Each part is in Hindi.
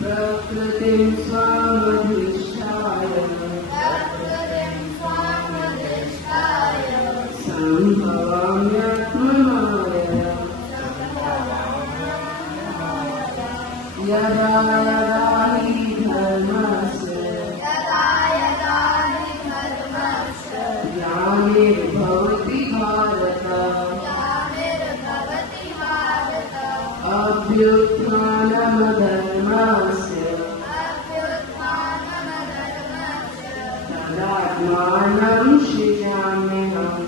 प्रकृतिं स्वामधिष्ठाय सम्भवाम्यात्ममायया यदा यदा हि धर्मस्य ग्लानिर्भवति भारत अभ्युत्थानमधर्मस्य तदात्मानं सृजाम्यहम्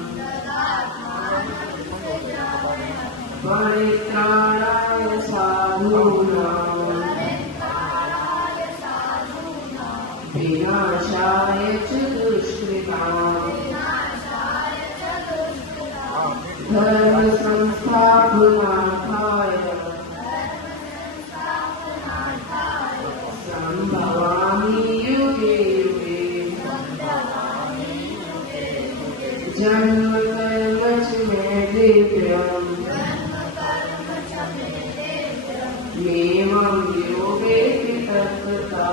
परित्राणाय साधूनां विनाशाय च दुष्कृताम् धर्म संस्थापनार्थाय संभवामि युगे युगे जन्म कर्म च मे दिव्यम् एवं यो वेत्ति तत्त्वता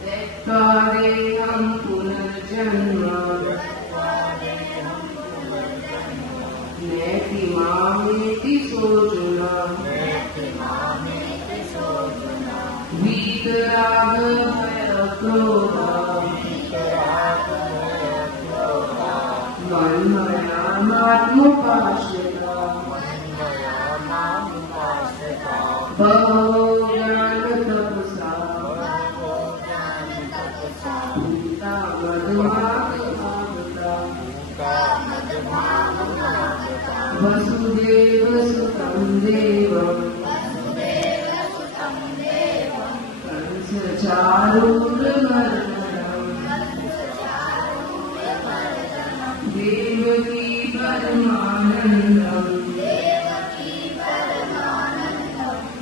त्यक्त्वा देहं पुनर्जन्म नैति मामेति सोऽर्जुन वीतराग भयक्रोध मन्मयामात्मुपाश्रिता बहवो ज्ञानतपसा भूता मदमागता वसुदेवसुतं देवं कंसचारूरमर्दनम् देवकी परमानन्दम्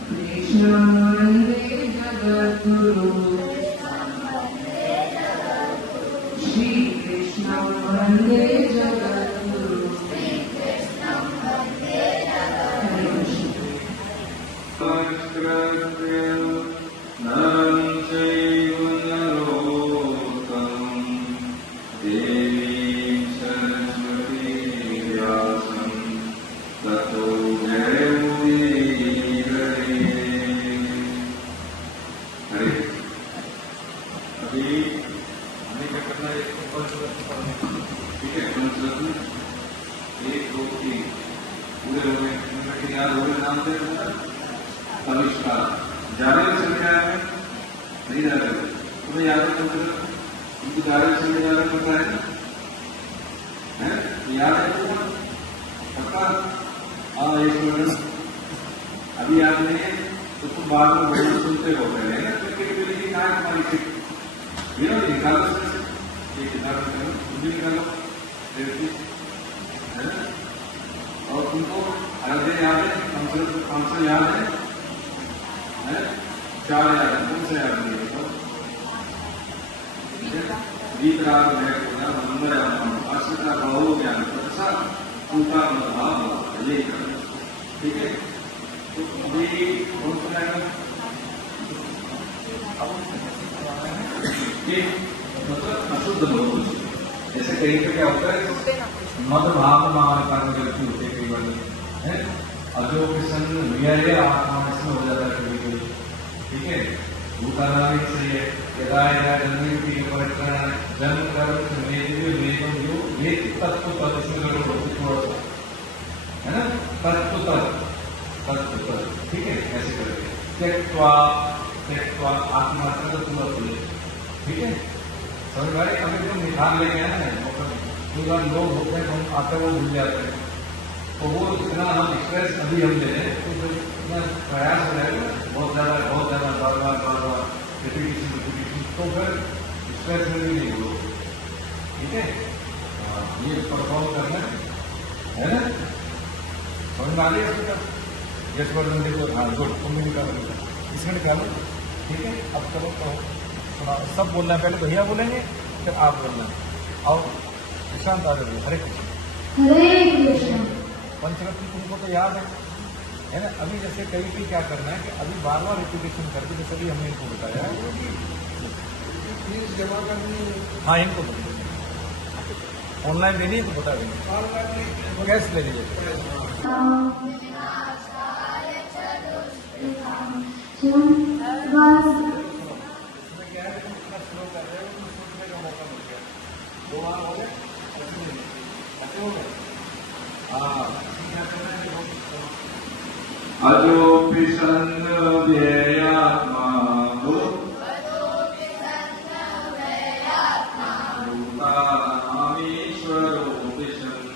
कृष्णं वन्दे जगद्गुरुं श्रीकृष्णं वन्दे जगद्गुरुं नहीं जा रहे तुम्हें याद है उनको जा रहे समय याद पता है ना याद है तुम्हें पक्का हाँ एक मिनट अभी याद नहीं है तो तुम बाद में भजन सुनते हो पहले ना तो की कहा तुम्हारी सिख ये ना निकालो ये किताब तुम भी निकालो है ना और तुमको आराध्य याद है कौन सा याद है चार याद है कौन सा याद नहीं है वीतराग है आश्रिता भाव ज्ञान प्रसा उनका भाव ये करना ठीक है। तो अभी कौन सा मतलब अशुद्ध लोग जैसे कहीं पे क्या होता है मद भाव हमारे कारण गलती होती है कई बार है अजो किशन नियर आत्मा इसमें हो जाता है कभी कभी ठीक है। भूतानादि सही है यदा यदा जन्म की परिक्रमा जन्म कर्म वेदम जो वेद तत्व पद इसमें थोड़ा सा है ना तत्व ठीक है ऐसे करके त्यक्त्वा आत्मा तत्व ठीक है समझ भाई अभी जो निखार लेके आए ना जो लोग होते हैं हम आते वो भूल जाते हैं तो वो इतना हम एक्सप्रेस अभी हम ले रहे हैं तो इतना प्रयास हो जाएगा स्ट्रेस भी नहीं हो, ठीक है। ये परफॉर्म करना है ना, समझ में आ रही है इसका? यशवर्धन देखो, हाँ गुड, तुम भी निकालो, इसमें निकालो, ठीक है। अब चलो तो थोड़ा सब बोलना है, पहले भैया बोलेंगे फिर आप बोलना है। आओ निशांत आ जाइए। हरे कृष्ण। हरे कृष्ण। पंचरत्न तुमको तो याद है ना। अभी जैसे कई भी क्या करना है कि अभी बार बार रिपीटेशन करके, जैसे भी हमने इनको बताया है फीस जमा करनी है। हाँ इनको ऑनलाइन देनी है तो बता देंगे, कैश ले लीजिए। अजोपि सन्न व्ययात्मा भूतानामीश्वरोऽपि सन्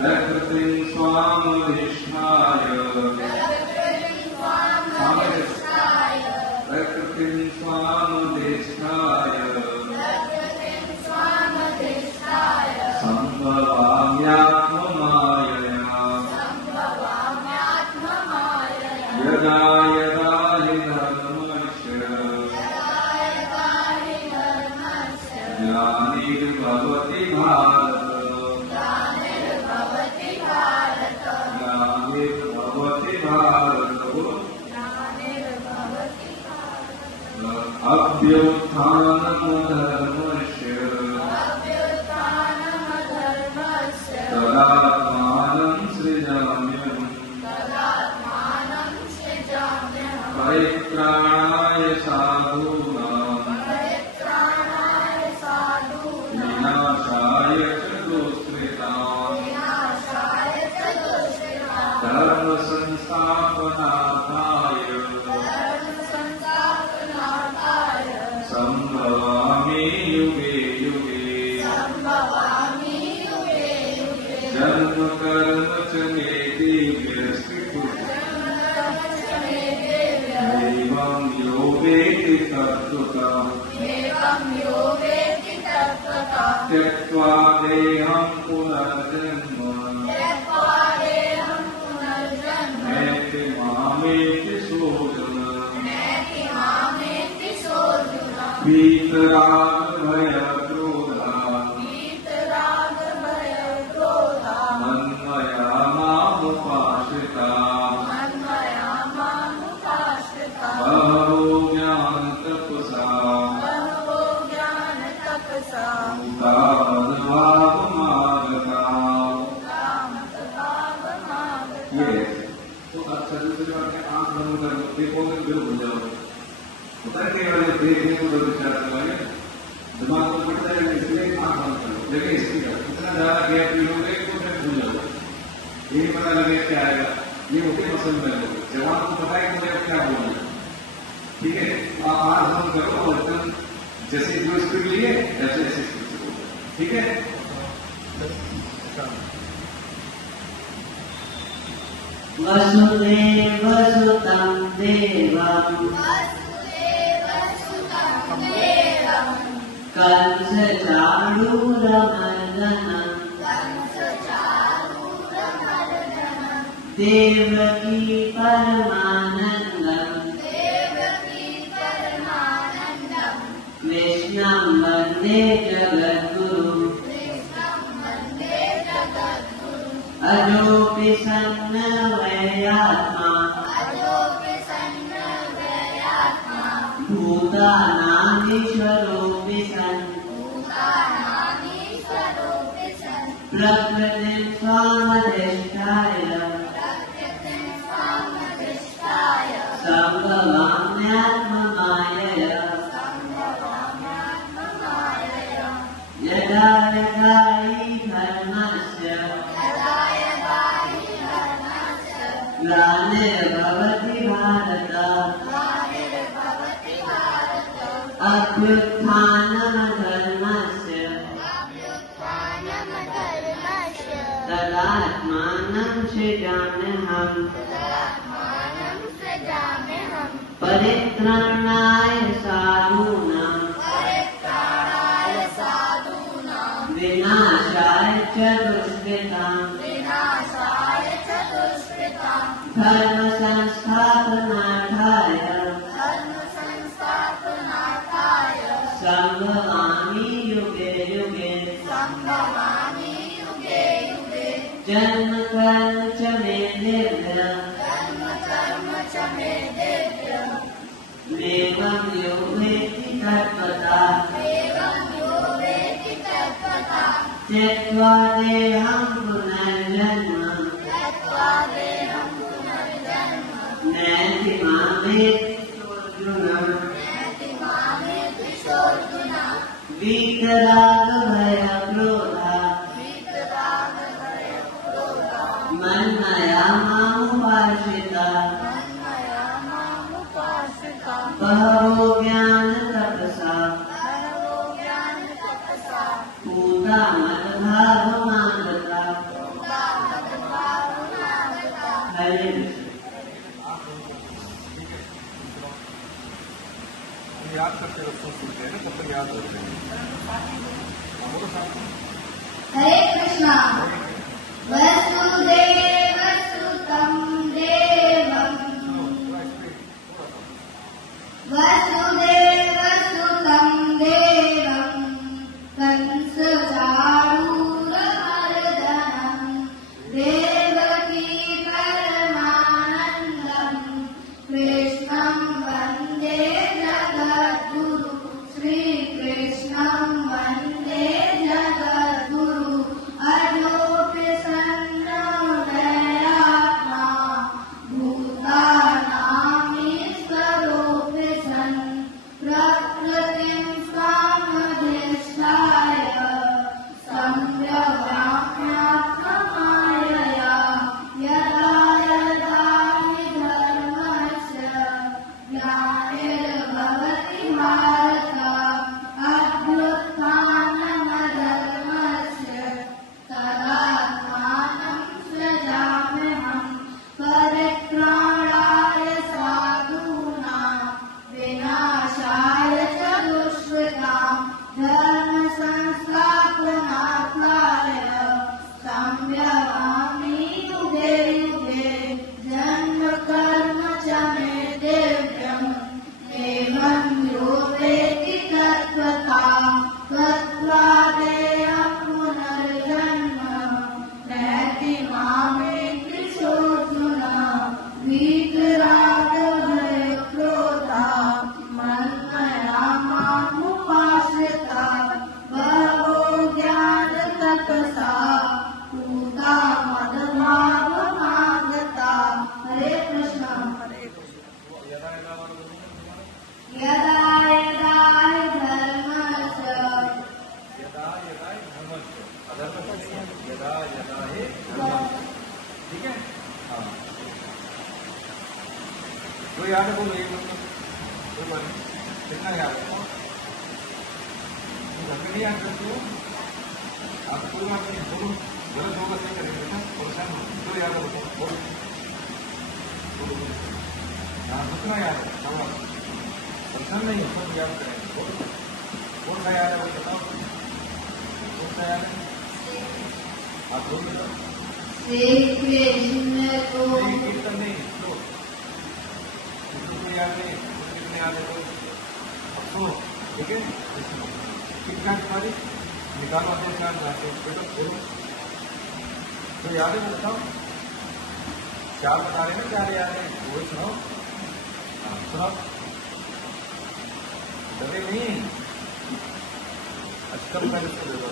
प्रकृतिं स्वामधिष्ठाय संभवाम्यात्ममायया यदा यदा हि धर्मस्य ग्लानिर्भवति भारत अभ्युत्थानमधर्मस्य तदात्मानं सृजाम्यहम् परित्राणाय साधूनां विनाशाय च दुष्कृतां धर्म संस्थापनार्थाय संभवामि युगे युगे जन्म कर्म च मे दिव्यस्थितो एवं यो वेत्ति तत्त्वतः त्यक्त्वा देहं पुनर्जन्म नैति मामेति सोऽर्जुन वीतराग भयक्रोधा मन्मया मामुपाश्रिताः बहवो ज्ञानतपसा भूता मद्भावमागताः। ये तो अच्छा दूसरी बात है, आंख बंद कर लो, देखो तो बिल्कुल भूल जाओ। होता है कई बार देखने को लोग विचार करवाएंगे, दिमाग को बढ़ता है, इसलिए आंख बंद कर लो। लेकिन इसकी इतना ज्यादा गैप भी लोगे तो फिर भूल जाओगे, ये नहीं पता लगे क्या आएगा। ये होती पसंद में लोग जवान को पता है कि मुझे क्या बोलना, ठीक है। आप आंख बंद करो और एकदम जैसे जो स्पीड लिए ऐसे ऐसे स्पीड से बोलो, ठीक है। वसुदेव सुतं देवं कंस चाणूरमर्दनं देवकी परमानन्दं कृष्णं वन्दे जगद्गुरुम् अजोऽपि सन्न व्ययात्मा भूतानामीश्वरोऽपि सन् प्रकृतिं स्वामधिष्ठाय संभवाम्यात्ममायया यदा यदा हि धर्मस्य ग्लानिर्भवति भारत अभ्युत्थानमधर्मस्य तदात्मानं सृजाम्यहम् परित्राणाय साधूनां विनाशाय च दुष्कृतां धर्म संस्थापनार्थाय संभवामि युगे युगे जन्म कर्म च मे दिव्यम् एवं यो वेत्ति तत्त्वता त्यक्त्वा देहं पुनर्जन्म नैति मामेति सोऽर्जुन वीतरागभयक्रोधा मन्मया मामुपाश्रिताः बहवो ज्ञानतपसा पूता मद्भावमागता हरे याद करते रखो सुनते हैं ना तब तक याद रखते हैं बोलो साथ में। हरे कृष्णा वसुदेवसुतं देवं वसुदेवसुतं देवं कंसचारूरमर्दनं देवकी परमानन्दं कृष्णं वन्दे जगद्गुरु श्रीकृष्णं वन्दे जगद्गुरु अजोऽपि सन्नो दयात्मा भूतानामीश्वरोऽपि सन् प्रकृतिं स्वामधिष्ठाय संव्यवाम्यात्ममायया यदा यदा हि धर्मस्य ग्लानिर्भवति भारत अभ्युत्थानमधर्मस्य तदात्मानं सृजाम्यहं परित्राणाय साधूनां विनाशाय च दुष्कृतां धर्मसंस्थापनार्थाय संव्यवामि युगे युगे जन्म कर्म च मे दिव्यम् एवं यो वेत्ति तत्त्वतां कृत्वा देहं पुनर्जन्म नैति मामेति सोऽर्जुन वीतरागभयक्रोधा मन्मया मामुपाश्रिताः बहवो ज्ञानतपसा पूता मद्भावमागताः हरे कृष्ण यदा यदा हि धर्मस्य ठीक है हाँ तो याद है बोलो एक मतलब कोई बात नहीं कितना याद है घर में नहीं याद करते हो आप कोई बात नहीं बोलो गलत होगा नहीं करेंगे ना परेशान हो जो याद है बोलो बोलो हाँ कितना याद है सवाल परेशान नहीं है सब याद करेंगे बोलो कौन सा याद है वो बताओ कौन सा याद है आप बोल बताओ श्री कृष्ण को कीर्तन नहीं लो याद नहीं कितने याद है कोई अब सुनो ठीक है कितना तुम्हारी निकालो अपने चार जाते बेटा बोलो तो याद है बताओ चार बता रहे हैं चार याद है वो सुनाओ सुनाओ डरे नहीं अष्टम का जिसको दे दो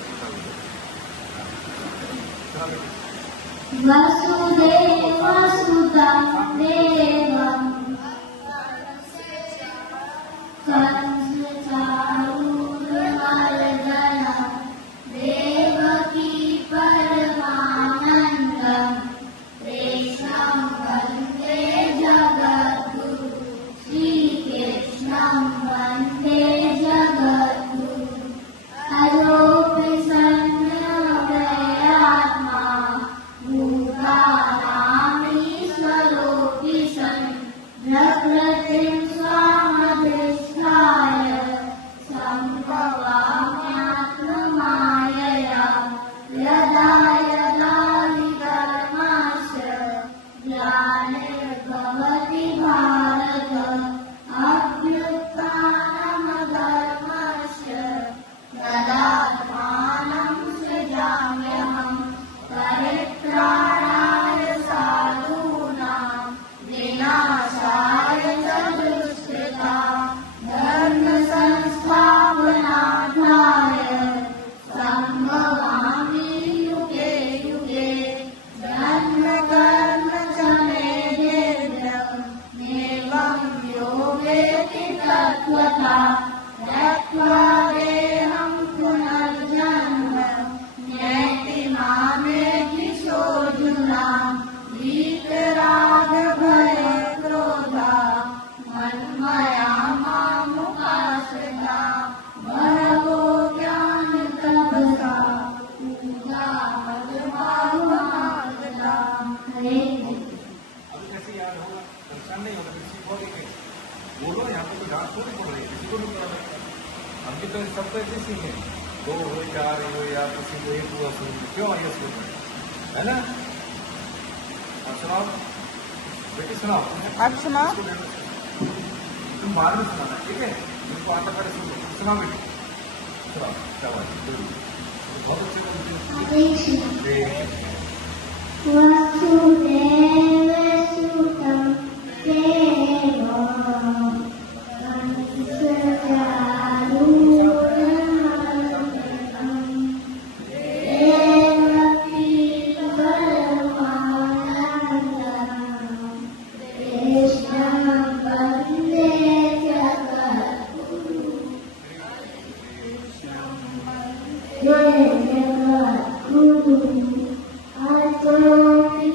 वसुदेवसुतं देवं कंसचारूरमर्दनं देवकी परमानन्दं कृष्णं वन्दे जगद्गुरु श्रीकृष्णं वन्दे जगद्गुरु अजोऽपि सन्नो दयात्मा भूतानामीश्वरोऽपि अभी कैसे याद होगा, परेशान नहीं होगा, सीखोगे कैसे? बोलो, यहाँ पे कोई डांट थोड़ी पड़ रही है, किसी को नहीं पता लगता। हम भी तो सब तो ऐसे सीखे, 2 हो 4 हो या किसी को 1 हुआ सुन, क्यों आगे सुन रहे है ना? अब सुनाओ बेटी, सुनाओ। अब सुनाओ। तुम बाद में सुनाना, ठीक है? तुमको आता पहले सुन लो। सुनाओ बेटी, सुनाओ। क्या बात है, बहुत अच्छे बनते हैं। वसुदेवसुतं देवं कंसचाणूरमर्दनं देवकी परमानन्दं कृष्णं वन्दे जगद्गुरुं जगद्गुरुं अतोऽपि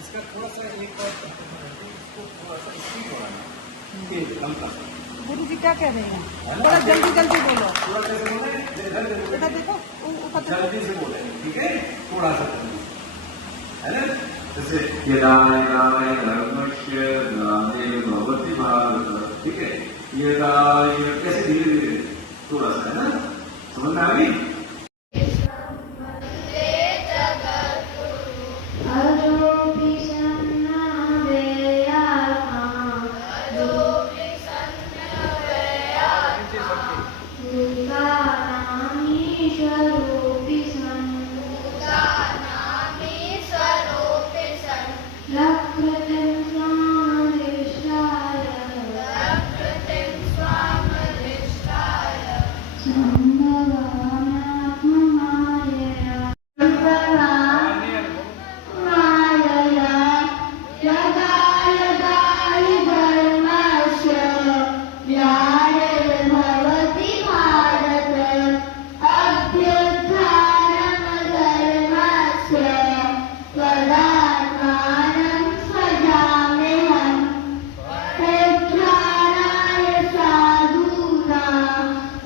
इसका थोड़ा सा एक बार इसको थोड़ा सा स्पीड बढ़ाना, हल्का सा। गुरु जी क्या कह रहे हैं? थोड़ा जल्दी जल्दी बोलो। थोड़ा सा बोले, बेटा देखो ऊपर देखो। जल्दी से बोले, ठीक है? थोड़ा सा है ना? जैसे यदाय धर्मस्य ग्लानिर् भवति भारत, ठीक है? यदाय कैसे धीरे धीरे थोड़ा सा, है ना? समझ में आ गई?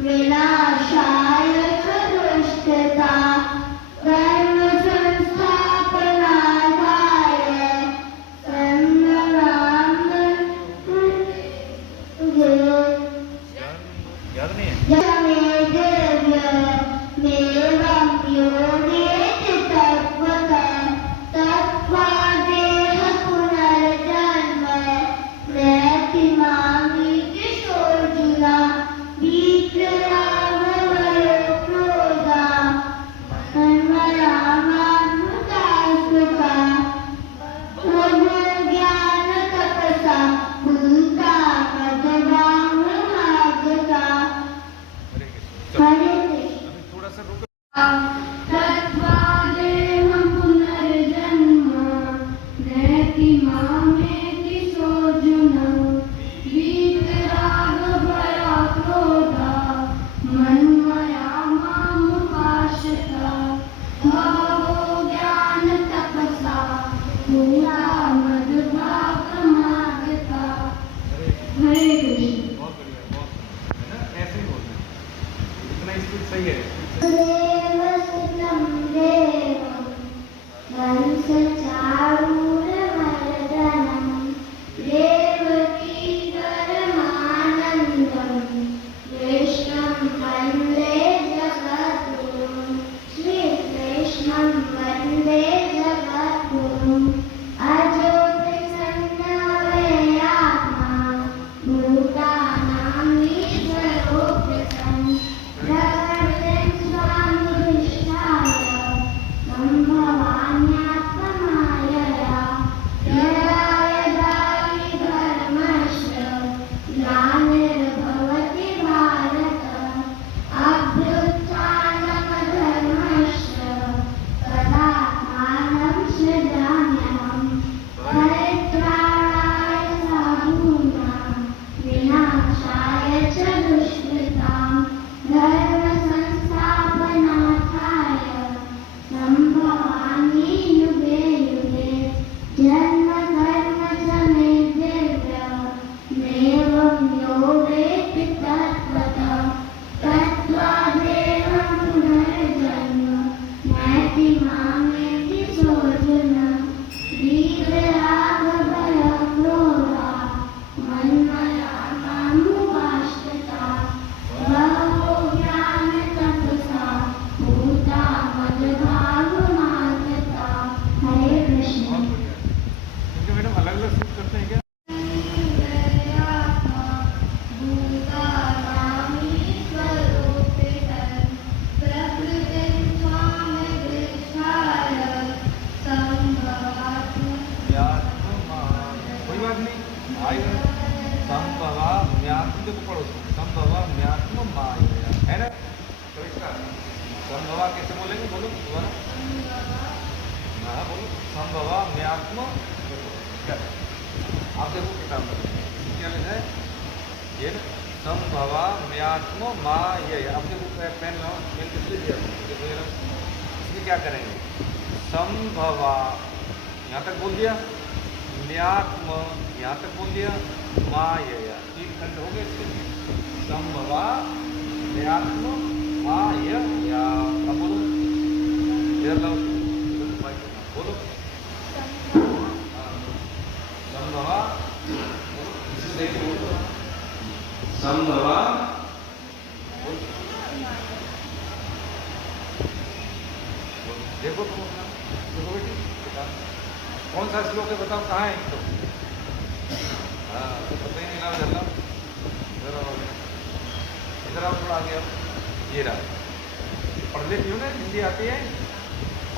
विनाशाय सही है। देवसुतं देवं कंसचारूरमर्दनं देवकी परमानन्दं कृष्णं वन्दे जगद्गुरुं श्रीकृष्णं वन्दे जगद्गुरुम् अजोऽभिसन्नवयात्मा भूतानां ईश्वरोऽभ्यसन् प्रकृतिं स्वामिधिष्ठाय सम्भवान्यात्ममायया यदा यदा हि धर्मस्य ग्लानिर्भवति भारत अभ्युत्थानमधर्मस्य तदात्मानं सृजाम्यहम् परित्राणाय साधूनां विनाशाय च दुष्कृतां धर्मसंस्थापनार्थाय सम्भवामि युगे युगे जन्म कर्म च मे दिव्य नैवं यो वेत्ति तत्त्वतः तत्त्वादेव पुनर्जन्म नैति मामेति सोऽर्जुन वीतरागभयक्रोधा मन्मया मामुपाश्रिताः बहवो ज्ञानतपसा भूता मदभागमागताः। हरे कृष्ण। क्योंकि मैडम अलग अलग शूट करते हैं क्या? कोई बात नहीं, आएगा। संभवा म्यात्म, देखो पढ़ो, संभवा म्यात्म माया, है ना? तो इसका संभवा कैसे बोलेंगे? बोलो दोबारा। हाँ बोलो, संभवा म्यात्म। देखो क्या है? आप देखो किताब में क्या लिखा है? ये ना, संभवा म्यात्म माया। आप देखो पेन लाओ, पेन किसलिए दिया? देखो ये ना, इसमें क्या करेंगे? संभवा यहाँ तक बोल दिया, म्यात्म यहाँ तक बोल दिया, माया, 3 खंड हो गए इसके। संभवा म्यात्म माया। अब बोलो, इधर लाओ, बोलो संभवा, संभवा देखो तुम अपना, देखो बेटी कौन सा श्लोक है बताओ, कहाँ है? तो हाँ पता ही नहीं ना चलना। इधर आओ थोड़ा आगे आओ, ये रहा, पढ़ लेती हो ना, हिंदी आती है।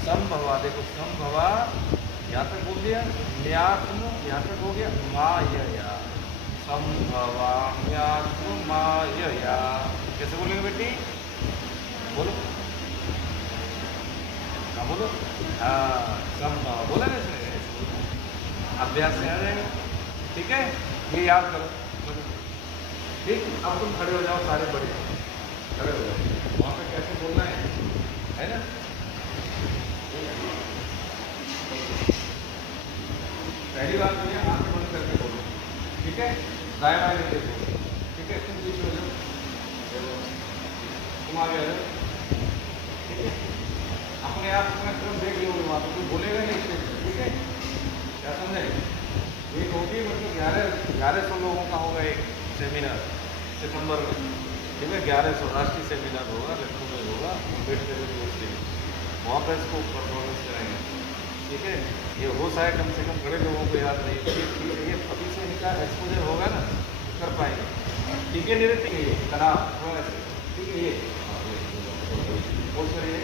संभवा, देखो संभवा यहाँ तक बोल दिया, म्यात्म यहाँ तक हो गया, माया। संभवा म्यात्म माया। कैसे बोलेंगे बेटी? बोलो, हाँ बोलो। हाँ संभव बोला ना इसमें, अभ्यास से आ जाएगा। ठीक है, ये याद करो। ठीक, अब तुम खड़े हो जाओ, सारे बड़े खड़े हो जाओ। वहाँ पे कैसे बोलना है ना? पहली बात तो ये आंखें बंद करके बोलो। ठीक है, दाएं बाएं नहीं देखो। ठीक है, तुम बीच में हो जाओ, तुम आगे आ जाओ। ठीक है, अपने आप अपना क्रम देख लो, वहाँ पर कोई बोलेगा नहीं इससे। ठीक है, क्या समझे? एक होगी मतलब 1100 लोगों का होगा एक सेमिनार सितंबर में। ठीक है, 1100 राष्ट्रीय सेमिनार होगा, लखनऊ में होगा, अम्बेडकर यूनिवर्सिटी में। वहाँ पर इसको परफॉर्मेंस कराएंगे। ठीक है, ये हो सकता है कम से कम बड़े लोगों को याद नहीं। ये अभी से इनका एक्सपोजर होगा ना, कर पाएंगे। ठीक है, नहीं रहती है ये तनाव थोड़ा ऐसे। ठीक है, ये बहुत सारी है।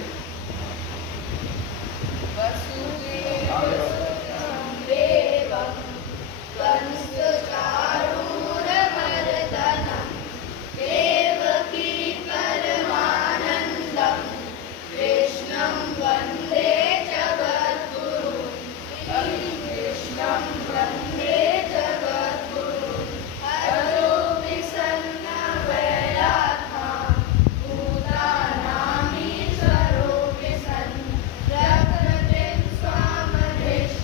प्रकृतिं स्वामधिष्ठाय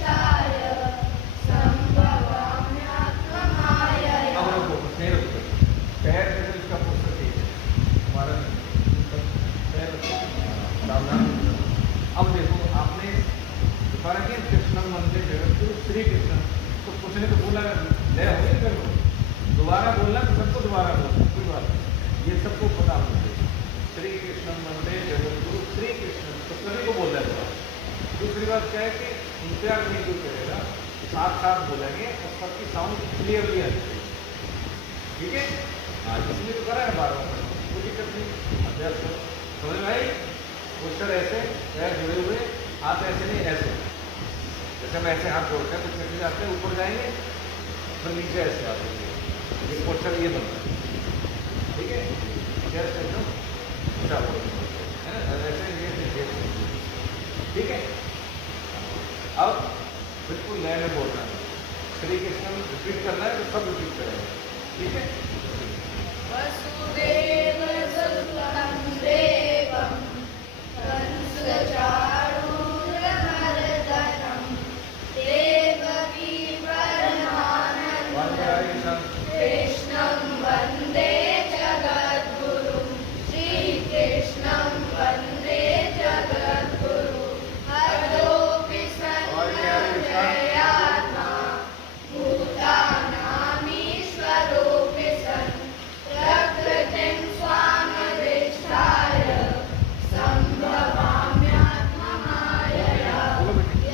वंदे, श्री कृष्ण वंदे जगद्गुरु श्री कृष्ण, तो सभी को बोलना है। दूसरी बात क्या है कि इंतजार नहीं कोई करेगा, साथ साथ बोलेंगे और सबकी साउंड क्लियरली आनी चाहिए। ठीक है, हाँ इसलिए तो करा है बार बार, कोई दिक्कत नहीं, अभ्यास करो। समझ में आई? पोस्टर ऐसे पैर जुड़े हुए, हाथ ऐसे नहीं ऐसे, जैसे हम ऐसे हाथ जोड़ते हैं कुछ नीचे जाते हैं, ऊपर जाएंगे फिर नीचे ऐसे आते हैं, ये पोस्टर ये बनता है। ठीक है, चेस्ट एकदम ऊंचा हो है ना, ऐसे ये ठीक है। अब बिल्कुल नए में बोलना है, श्री कृष्ण रिपीट करना है तो सब रिपीट करेंगे। ठीक है, वसुदेव सुतं देवं कंसचाणूरमर्दनं देवकी परमानन्दं कृष्णं वन्दे जगद्गुरुं श्रीकृष्णं वन्दे जगद्गुरुं हरोऽपि सन्नयात्मा भूतानामीश्वरोऽपि सन् प्रकृतिं स्वामधिष्ठाय सम्भवाम्यात्ममायया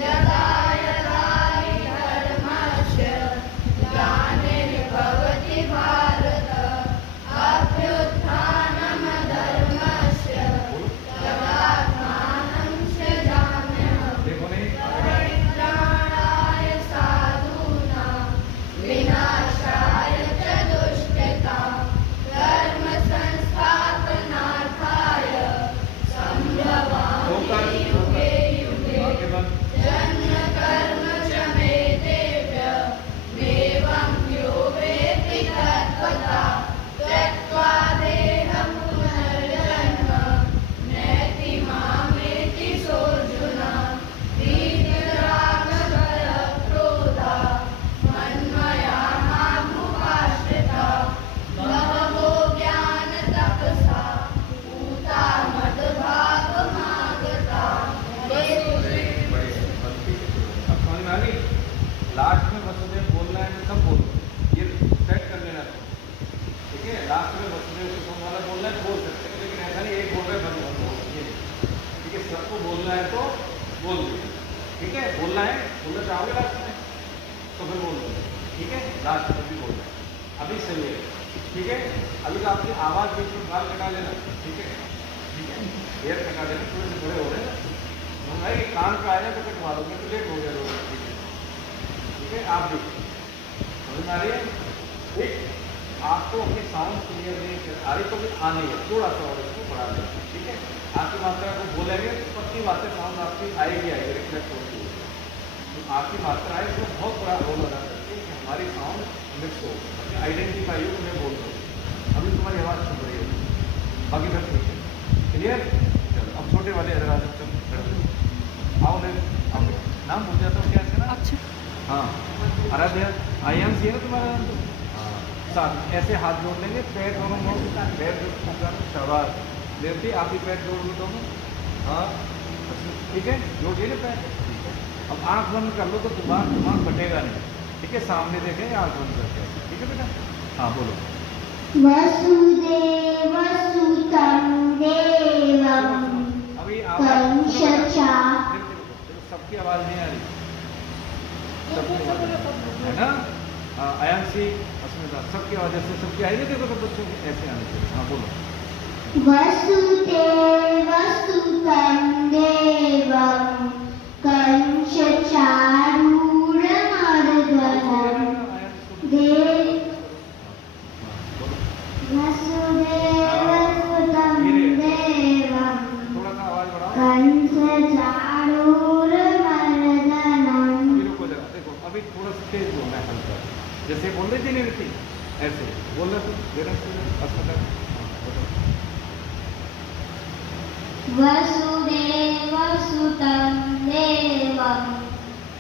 यदा यदा हि धर्मस्य ग्लानिर्भवति भारत अभ्युत्थानमधर्मस्य तदात्मानं सृजाम्यहम् परित्राणाय साधूनां विनाशाय च दुष्कृतां धर्म संस्थापनार्थाय सम्भवामि युगे युगे जन्म कर्म च मे देव्य देवं यो वेत्ति तत्त्वता त्यक्त्वा देहं पुनर्जन्म नैति मामेति सोऽर्जुन वीतरागभयक्रोधा मन्मया मामुपाश्रिता बहवो ज्ञानतपसा पूता मद्भावमागता अब समझ में आ गई? लास्ट में वसुदेव बोलना है तो सब बोलो, ये सेट कर लेना तुम। ठीक है, लास्ट में वसुदेव सुतं वाला बोलना है तो बोल सकते हैं, लेकिन ऐसा नहीं एक बोल रहे बंद बंद हो ये नहीं। ठीक है, सबको बोलना है तो बोल दो। ठीक है, बोलना है, बोलना चाहोगे लास्ट में तो फिर बोल दो। ठीक है, लास्ट में भी बोलना है, अभी सही है। ठीक है, अभी तो आपकी आवाज़ बीच में बाल कटा लेना। ठीक है, ठीक है, हेयर कटा देना, थोड़े से बड़े हो रहे हैं ना, हम आए कि कान पे आया तो कटवा दोगे तो लेट हो गया लोग। ठीक है, आप भी समझ में आ रही है? ठीक, आपको अपनी साउंड क्लियर नहीं आ रही तो भी आनी है, थोड़ा सा और इसको बढ़ा दें। ठीक है, आपकी मात्रा को बोलेंगे तो पक्की बातें साउंड आपकी आएगी रिफ्लेक्ट होती है। तो आपकी मात्रा है इसमें बहुत बड़ा रोल अदा करती है कि हमारी साउंड मिक्स हो, आइडेंटिफाई हो, मैं बोल रहा हूँ अभी तुम्हारी आवाज़ सुन रही है, बाकी सब ठीक है। क्लियर? चलो अब छोटे वाले अगर आ सकते आओ ले, आप नाम भूल जाता हूँ क्या इसका नाम? अच्छा हाँ, आराध्या आयांश है ना तुम्हारा नाम? तो साथ ऐसे हाथ जोड़ लेंगे, पैर दोनों पैर शाबाश देवती, आप ही पैर जोड़ लो दोनों। हाँ ठीक है, जोड़ लिए पैर। ठीक है, अब आँख बंद कर लो तो दिमाग बटेगा नहीं। ठीक है, सामने देखेंगे, आँख बंद करके। ठीक है बेटा, हाँ बोलो। वसुदेव सुतं देवं अभी कंसचा सबकी आवाज़ नहीं आ रही, सबकी आवाज़ है ना? आयांशी अस्मिता सबकी आवाज़ ऐसे सबकी आई नहीं, देखो तो बच्चों की ऐसे आनी चाहिए। हाँ बोलो। वसुदेव सुतं देवं कंसचाणूरमर्दनं वसुदेव सुतं देवं थोड़ा सा आवाज़ बढ़ाओ। कंसचाणूरमर्दनं रुको जरा, देखो अभी थोड़ा सा तेज बोलना है, हल्का जैसे बोल रही थी नहीं थी ऐसे बोल रहे थे अस्पताल। वसुदेव सुतं देवं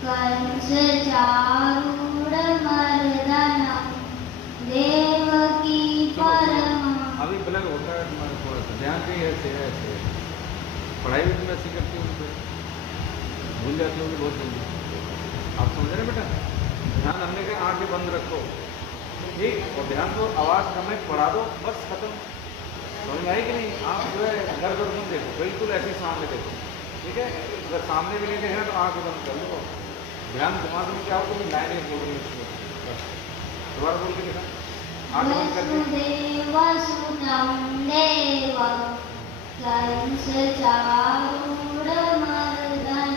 कंसचाणूरमर्दनं देवकी परमा। अभी ब्लर होता है तुम्हारा, थोड़ा सा ध्यान के ऐसे ऐसे पढ़ाई भी तुम ऐसी करती हो तो भूल जाती होगी बहुत जल्दी। आप समझ रहे बेटा? ध्यान हमने के आँखें बंद रखो, ठीक, और ध्यान को आवाज़ हमें पढ़ा दो, बस खत्म। समझ में आई कि नहीं? आप जो है घर घर तुम देखो, बिल्कुल ऐसे सामने देखो, ठीक है? अगर सामने भी नहीं देखना तो आँख बंद कर लो, ध्यान दिमाग में क्या हो तो लाइनें बोल रही है, दोबारा बोल के देखा, आँख बंद करके वसुदेवसुतं देवं कंसचारूढमर्दनं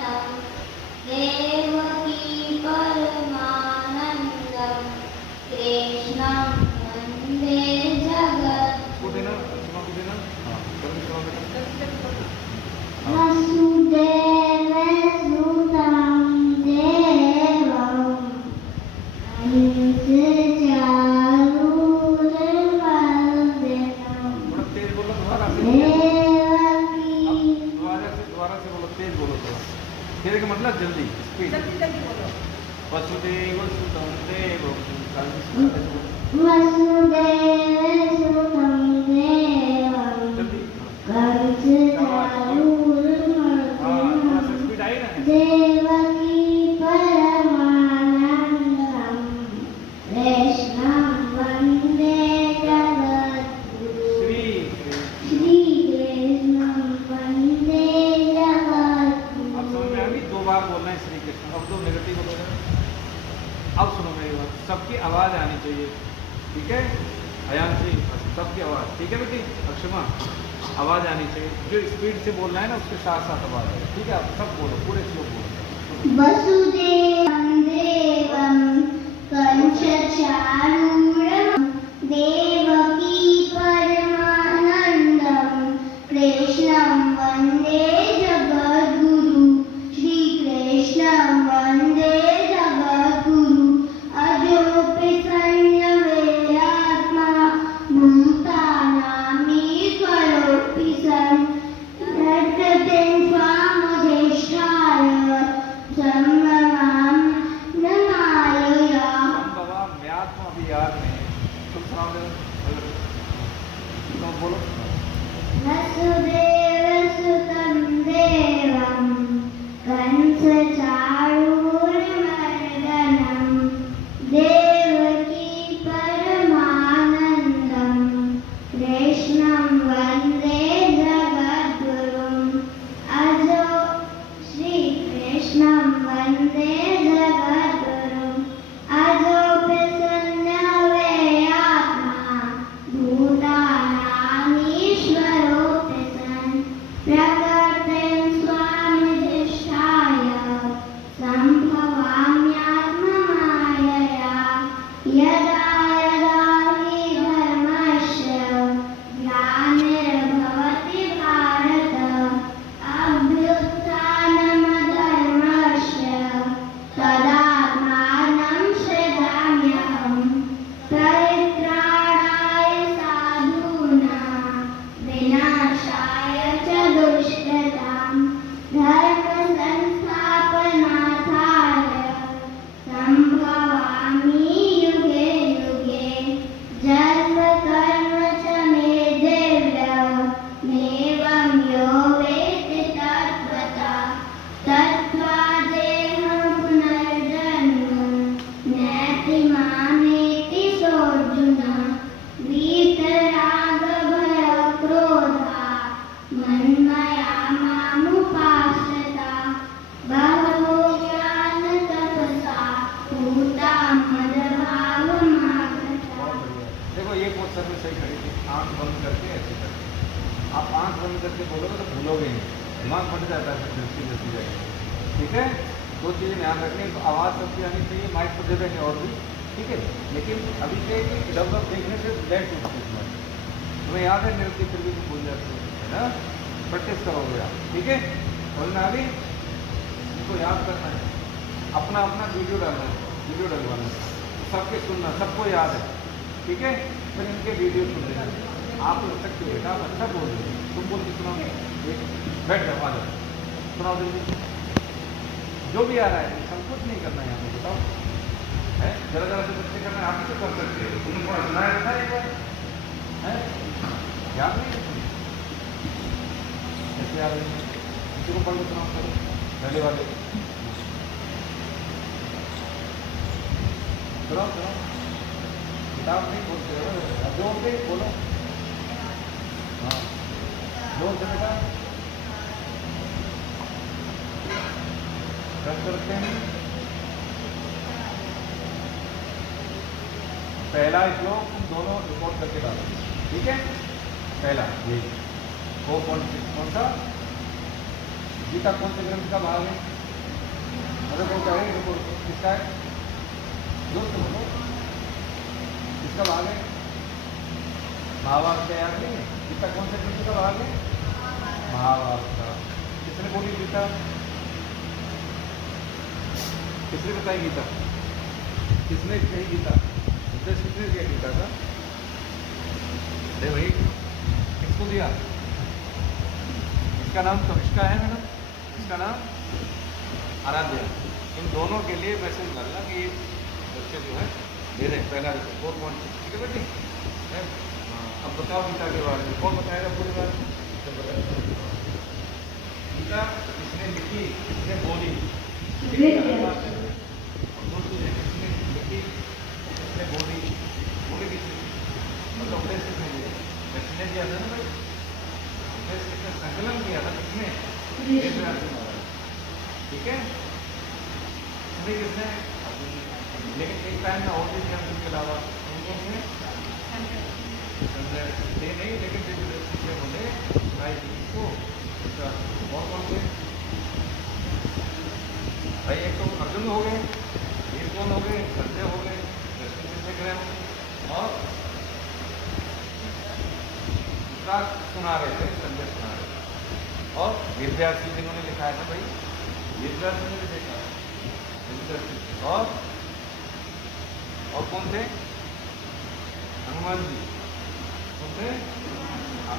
देवकी परमानन्दं कृष्णं वन्दे जगत् को देना, सुनो को देना, हाँ, जल्दी सुनो बेटा। वसुदेवसुतं देवं कंसचारूढमर्दनं थोड़ा तेज बोलो, दोबारा से, दोबारा से बोलो, तेज बोलो थोड़ा, तेरे का मतलब जल्दी, स्पीड। जल्दी जल्दी बोलो। वसुदेव सुतं देवं वसुदेवसुतं देवं जल्दी, कंसचारूढमर्दनं थोड़ा सा स्पीड आई ना, देवकी परमानन्दं कृष्णं वन्दे जगद्गुरुं श्री श्रीकृष्णं वन्दे अब जगद्गुरुं समझ में आ गई? 2 बार बोलना है श्री कृष्ण, अब 2 नेगेटिव बोलो। अब सुनो मेरी बात, सबकी आवाज़ आनी चाहिए, ठीक है? अयांशी सबकी आवाज़, ठीक है बेटी? अक्षमा आवाज़ आनी चाहिए, जो स्पीड से बोलना है ना उसके साथ साथ आवाज़ है, ठीक है? आप सब बोलो, पूरे श्लोक बोलो। वसुदेवं देवं कंसचारूढं देवकी परमानन्दं कृष्णं वन्दे जगद्गुरु श्रीकृष्णं वन्दे जगद्गुरु अजोऽपि संयमेयात्मा भूतानामीश्वरोऽपि सन् नटतेन स्वामज्येष्ठाय सम्भवाम्यमायया बाबा म्यात्म अभी याद नहीं, तुम सुनाओ जरा, तुम बोलो। वसुदेवसुतं देवं कंसचारूढमर्दनं देवकी परमानन्दं कृष्णं वन्दे जगद्गुरुं अजो श्रीकृष्णं वन्दे जगद्गुरुं अजोऽपि संयमेयात्मा भूतानामीश्वरोऽपि सन् प्रकृतिं स्वामिधिष्ठाय सम्भवाम्यात्ममायया यदा यदा हि धर्मस्य ग्लानिर्भवति भारत अभ्युत्थानमधर्मस्य तदात्मानं सृजाम्यहम् परित्राणाय साधूनां विनाशाय च दुष्कृतां धर्मसंस्थापनार्थाय सम्भवामि युगे युगे जन्मकर्म च मे दिव्यमेवं यो वेत्ति तत्त्वता तत्त्वादेहं पुनर्जन्म नैति मामेति सोऽर्जुन वीतरागभयक्रोधा मन्मया मामुपाश्रिता बहवो ज्ञानतपसा पूता मदभावमागता। देखो ये पोस्टर में सही खड़ी थी, आँख बंद करके ऐसे करके, आप आँख बंद करके बोलोगे तो भूलोगे नहीं, दिमाग फट जाता है, फिर दृष्टि जैसी जाएगी, ठीक है? 2 चीज़ें ध्यान रखनी, तो आवाज़ सबकी आनी चाहिए, माइक पर दे देंगे और भी, ठीक है? लेकिन अभी के लगभग देखने से लेट उठती है, तुम्हें याद है नृत्य फिर भी भूल जाती है ना? प्रैक्टिस करोगे आप, ठीक है? समझ में आ गई? इनको याद करना है, अपना अपना वीडियो डालना है, वीडियो डलवाना है, सबके सुनना, सबको याद है, ठीक है? फिर इनके वीडियो सुन लेना, आप लग सकते हो बेटा, आप अच्छा बोल रहे हो, तुम बोल के सुनाओ, बैठ जाओ, आ जाओ, सुनाओ जल्दी, जो भी आ रहा है, संकोच नहीं करना है, यहाँ पे बताओ, है? जरा जरा से बच्चे करना है, आप भी तो कर सकते हो, तुमने थोड़ा सुनाया था एक बार, है? याद नहीं? ऐसे याद नहीं, किसी को पढ़ के सुनाओ, करो, पहले वाले, सुनाओ सुनाओ, किताब नहीं बोलते हो, जोर से बोलो, हाँ बोलते बेटा रख करते हैं। पहला श्लोक तुम दोनों रिकॉर्ड करके डालो, ठीक है। पहला ये 4.6 कौन सा गीता कौन से ग्रंथ का भाग है? अरे वो क्या है, किसका है? जो बोलो किसका भाग है? महाभारत का याद नहीं है? गीता कौन से ग्रंथ का भाग है? महाभारत का। किसने बोली गीता? किसने बताई गीता? किसने कही गीता? उपदेश किसने दिया गीता का? अरे भाई किसको दिया? इसका नाम कनिष्का है मैडम, इसका नाम आराध्या। इन दोनों के लिए मैसेज डालना कि बच्चे जो है दे दें पहला 4.6, ठीक है बेटी? अब बताओ गीता के बारे में, कौन बताएगा पूरी बात? गीता इसने लिखी, इसने बोली, इसने बोली किसने? मतलब उपदेश किसने दिया? किसने दिया था ना भाई? उपदेश किसने संकलन किया था? किसने? ठीक है, किसने? लेकिन एक टाइम में और भी दिया उसके अलावा उनको दे नहीं, लेकिन बोले भाई इसको और कौन से भाई? एक तो अर्जुन हो गए, वीर कौन हो गए? संजय हो गए, ग्रह और सुना रहे थे, संजय सुना रहे थे। और वेदव्यासी जिन्होंने लिखा है ना भाई, वेदव्यासी ने भी देखा, और कौन थे? हनुमान जी। कौन थे?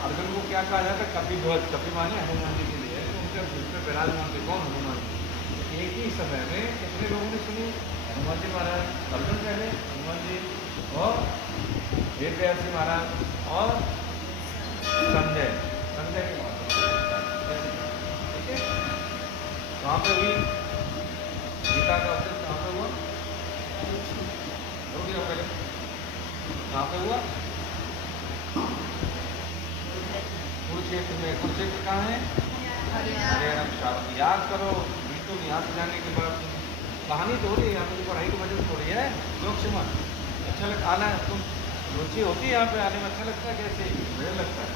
अर्जुन को क्या कहा जाता है? कपिध्वज। कपि माने हनुमान जी के लिए, उनके उसमें विराजमान थे। कौन? हनुमान जी। एक ही समय में कितने लोगों ने सुनी? हनुमान जी महाराज, अर्जुन पहले, हनुमान जी और वेदव्यासी महाराज और संजय के महाराज, ठीक है। कहाँ पे हुई गीता का अवसर? कहाँ पे हुआ? पहले कहाँ पे हुआ? कुरुक्षेत्र में। कुरुक्षेत्र कहाँ है? हरियाणा। याद करो, बिल्कुल यहाँ से जाने के बाद कहानी तो हो रही है, यहाँ पे पढ़ाई की वजह से हो रही है। लोग क्षमा अच्छा आना है, तुम रुचि होती है यहाँ पे आने में? अच्छा लगता है? कैसे मुझे लगता है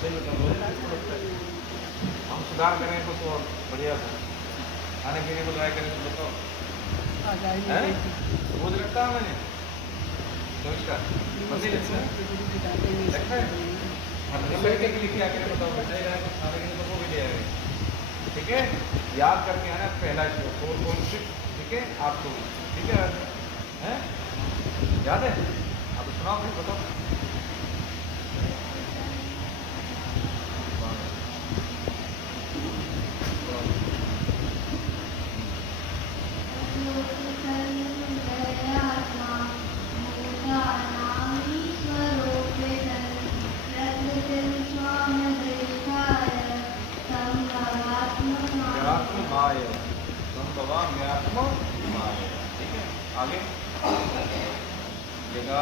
सही बताओ, मुझे लगता है हम सुधार करें तो और बढ़िया था। खाने पीने को ट्राई करें तो बताओ, मुझे लगता है मैंने नमस्कार मंदिर लगता है लड़के के लिए क्या करें बताओ? बच्चे खाने के लिए तो वो भी ले आएंगे, ठीक है। याद करके आना पहला 4.6, ठीक है आपको, ठीक है? याद है? आप सुनाओ फिर बताओ। ठीक है, आगे जगह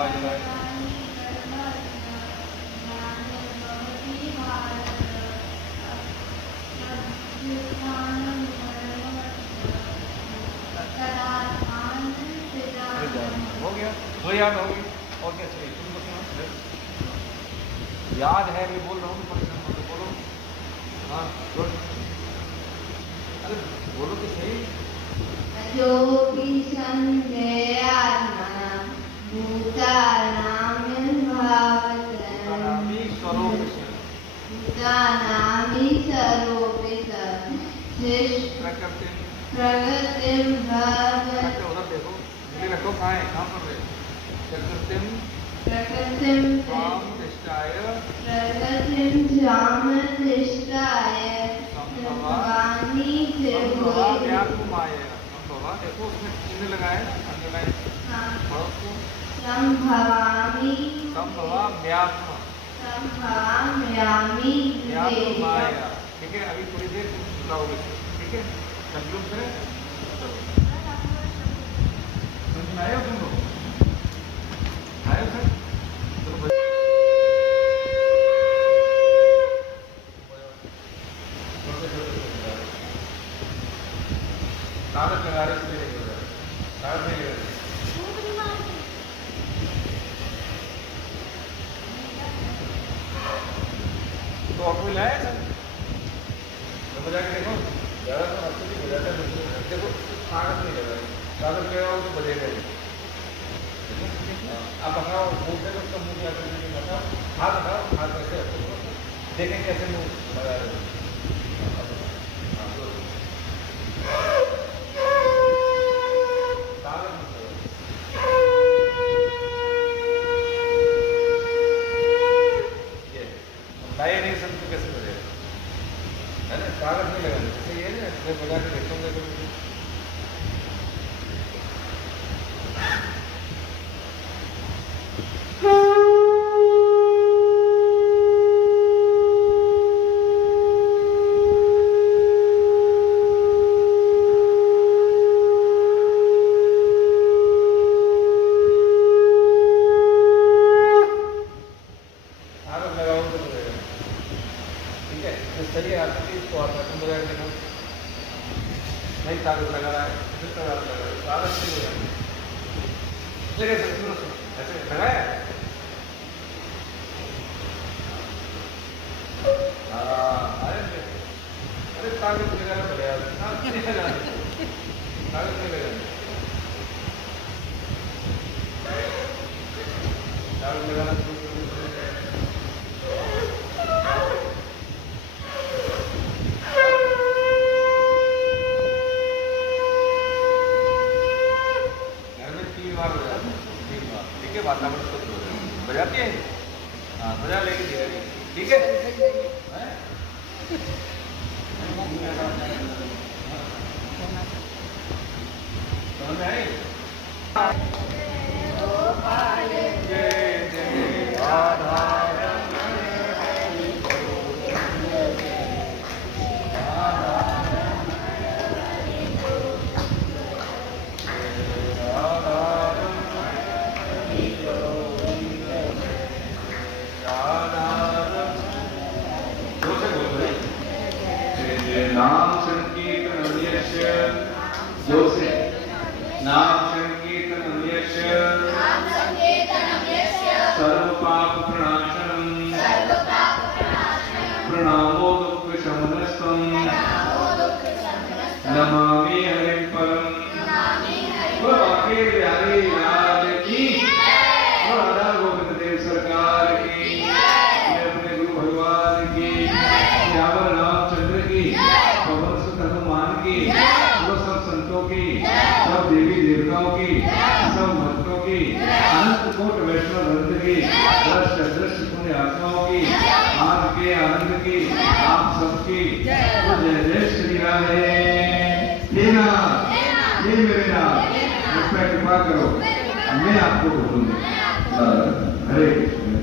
हो गया, वो याद होगी और क्या चाहिए तुमको? सुनो, याद है मैं बोल रहा हूँ, परेशान मत बोलो। हाँ गुड, अरे बोलो तो सही। जो भी संदेहात्मा भूतानां भावतः प्रकृतिं भावतः उधर देखो, मुझे रखो कहाँ है, कहाँ पर है? प्रकृतिं स्वामनिष्ठाय संभवामि व्यात्माय। संभवा देखो उसमें चिन्ह लगाए, अंडरलाइन पढ़ो उसको। संभवामि व्यात्माय, ठीक है। अभी थोड़ी देर तुम सुनाओगे, ठीक है? कंक्लूड करें, समझ में आया तुमको? आया सर? चलो ऑटो लाया था तो बजा के देखो ज़्यादा तो आपको भी बजाता है देखो कागज नहीं लगा कागज लगाओ तो बजेगा नहीं आप बताओ बोलते तो उसका मुँह क्या करके बताओ हाथ ऐसे देखें कैसे मुँह लगा रहे हो कैसे बजेगा है ना कागज नहीं लगाना जैसे ये ना मैं बजा के देखूंगा तो चलिए आपकी इसको आप रकम बजा देना नहीं कागज लगा रहा है फिर कागज लगा रहा है कागज नहीं लगा ऐसे लगाया अरे कागज लगाना पड़ेगा कागज नहीं लगाना कागज नहीं लगाना कागज लगाना वातावरण शुद्ध हो जाए बजाती है हाँ बजा लेगी धीरे ठीक है समझ में आई नाम संकीर्तन यस्य जोसे नाम संकीर्तन यस्य सर्व पाप प्रणाशनम प्रणामो दुख शमनस्तम नमामि हरिं परम वाके बिहारी लाल की राधा गोविंद देव सरकार की अपने गुरु भगवान की श्यामल रामचंद्र की पवन सुत हनुमान की वो सब संतों की सब देवी देवताओं की सब भक्तों की अनंत कोट वैष्णव वृंद की दृश्य पुण्य आत्माओं की आज के आनंद की आप सबकी तो जय जय श्री राधे लेना ये मेरे नाम मुझ पर कृपा करो मैं आपको बोलूंगा हरे कृष्ण